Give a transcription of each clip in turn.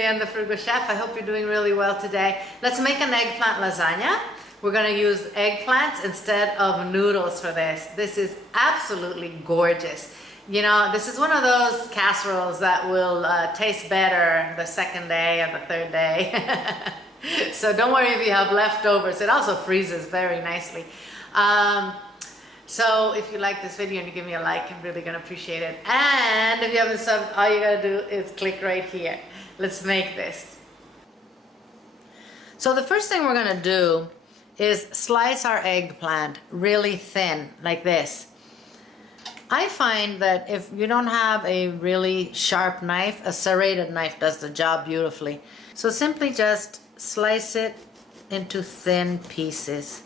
and the Frugal Chef. I hope you're doing really well today. Let's make an eggplant lasagna. We're going to use eggplants instead of noodles for this. This is absolutely gorgeous. You know, this is one of those casseroles that will taste better the second day or the third day. So don't worry if you have leftovers. It also freezes very nicely. So if you like this video and you give me a like, I'm really gonna appreciate it. And if you haven't subbed, all you gotta do is click right here. Let's make this. So the first thing we're gonna do is slice our eggplant really thin, like this. I find that if you don't have a really sharp knife, a serrated knife does the job beautifully. So simply just slice it into thin pieces.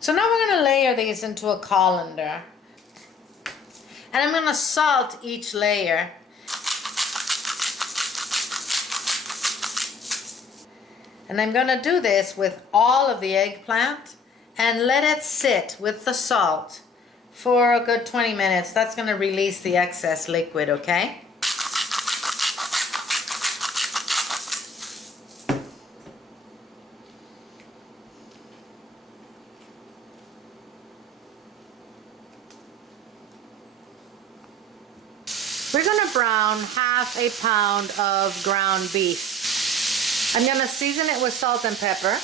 So now we're going to layer these into a colander. And I'm going to salt each layer. And I'm going to do this with all of the eggplant and let it sit with the salt for a good 20 minutes. That's going to release the excess liquid, okay? We're going to brown half a pound of ground beef. I'm going to season it with salt and pepper.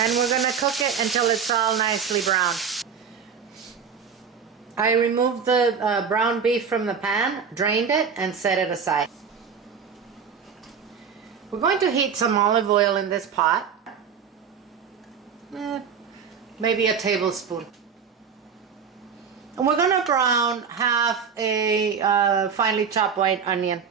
And we're going to cook it until it's all nicely browned. I removed the brown beef from the pan, drained it, and set it aside. We're going to heat some olive oil in this pot. Maybe a tablespoon. And we're going to brown half a finely chopped white onion.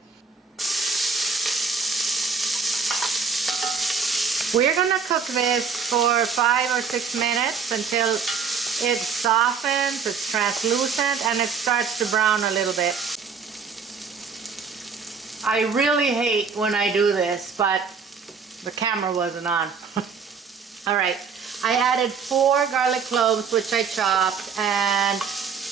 We're going to cook this for 5 or 6 minutes until it softens, it's translucent, and it starts to brown a little bit. I really hate when I do this, but the camera wasn't on. All right, I added 4 garlic cloves, which I chopped, and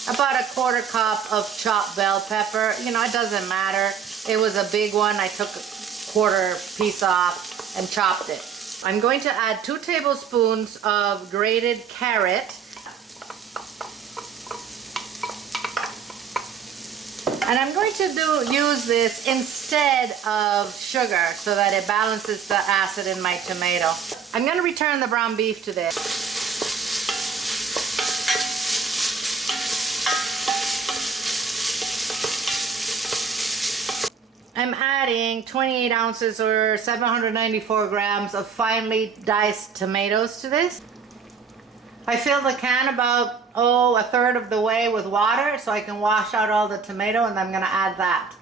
about a 1/4 cup of chopped bell pepper. You know, it doesn't matter. It was a big one. I took a 1/4 piece off and chopped it. I'm going to add 2 tablespoons of grated carrot. And I'm going to use this instead of sugar so that it balances the acid in my tomato. I'm going to return the brown beef to this. I'm adding 28 ounces or 794 grams of finely diced tomatoes to this. I filled the can about, 1/3 of the way with water so I can wash out all the tomato, and I'm going to add that.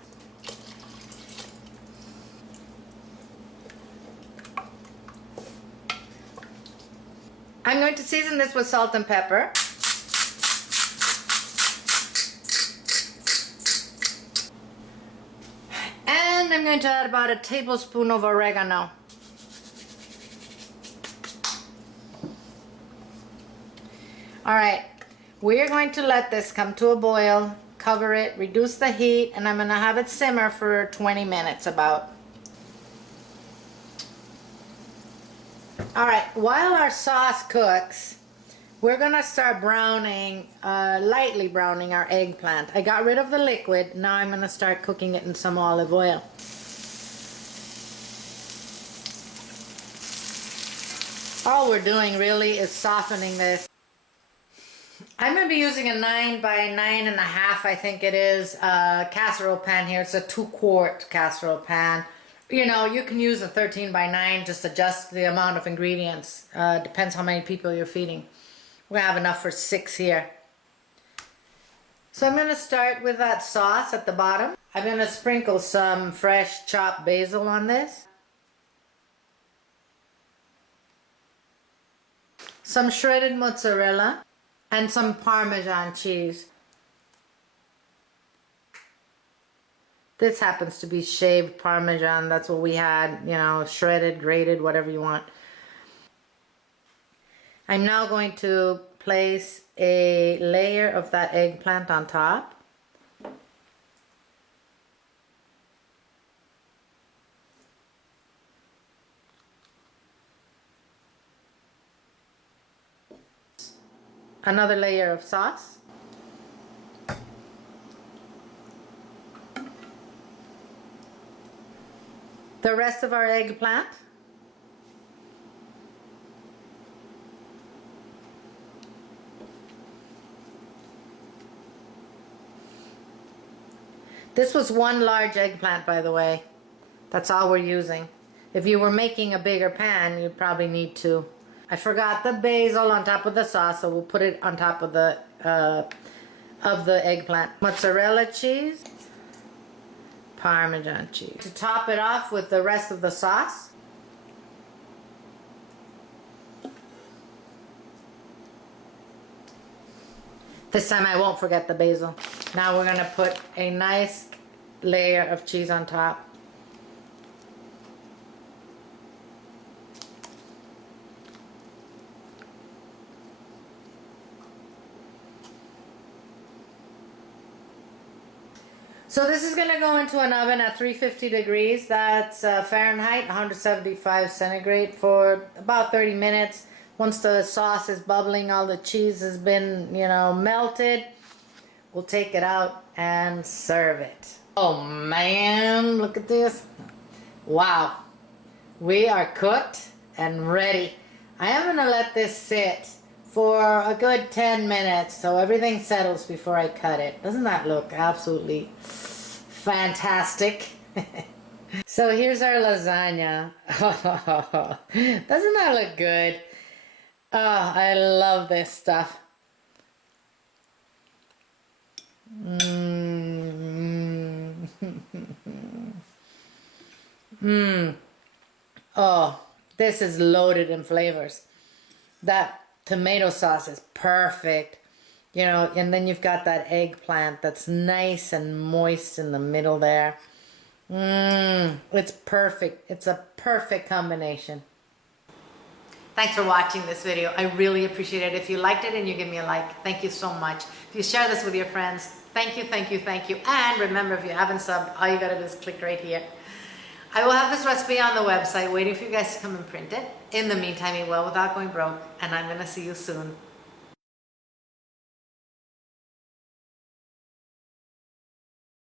I'm going to season this with salt and pepper. And I'm going to add about a tablespoon of oregano. All right, we're going to let this come to a boil, cover it, reduce the heat, and I'm going to have it simmer for 20 minutes about. All right, while our sauce cooks, we're going to start browning, lightly browning our eggplant. I got rid of the liquid. Now I'm going to start cooking it in some olive oil. All we're doing really is softening this. I'm going to be using a 9 by 9.5, I think it is, casserole pan here. It's a 2-quart casserole pan. You know, you can use a 13 by 9, just adjust the amount of ingredients. Depends how many people you're feeding. We're going to have enough for 6 here. So I'm going to start with that sauce at the bottom. I'm going to sprinkle some fresh chopped basil on this. Some shredded mozzarella. And some Parmesan cheese. This happens to be shaved Parmesan. That's what we had, you know, shredded, grated, whatever you want. I'm now going to place a layer of that eggplant on top. Another layer of sauce. The rest of our eggplant. This was one large eggplant, by the way. That's all we're using. If you were making a bigger pan, you'd probably need two. I forgot the basil on top of the sauce, so we'll put it on top of the eggplant. Mozzarella cheese, Parmesan cheese. To top it off with the rest of the sauce. This time I won't forget the basil. Now we're gonna put a nice layer of cheese on top. So this is going to go into an oven at 350 degrees. That's Fahrenheit, 175 centigrade for about 30 minutes. Once the sauce is bubbling, all the cheese has been, you know, melted, we'll take it out and serve it. Oh man, look at this. Wow. We are cooked and ready. I am going to let this sit for a good 10 minutes so everything settles before I cut it. Doesn't that look absolutely fantastic? So here's our lasagna. Doesn't that look good? Oh, I love this stuff. Oh, this is loaded in flavors. That tomato sauce is perfect, you know, and then you've got that eggplant that's nice and moist in the middle there. It's perfect. It's a perfect combination. Thanks for watching this video. I really appreciate it. If you liked it and you give me a like, thank you so much. If you share this with your friends, thank you, thank you, thank you. And remember, if you haven't subbed, all you gotta do is click right here. I will have this recipe on the website waiting for you guys to come and print it. In the meantime, eat well without going broke, and I'm gonna see you soon.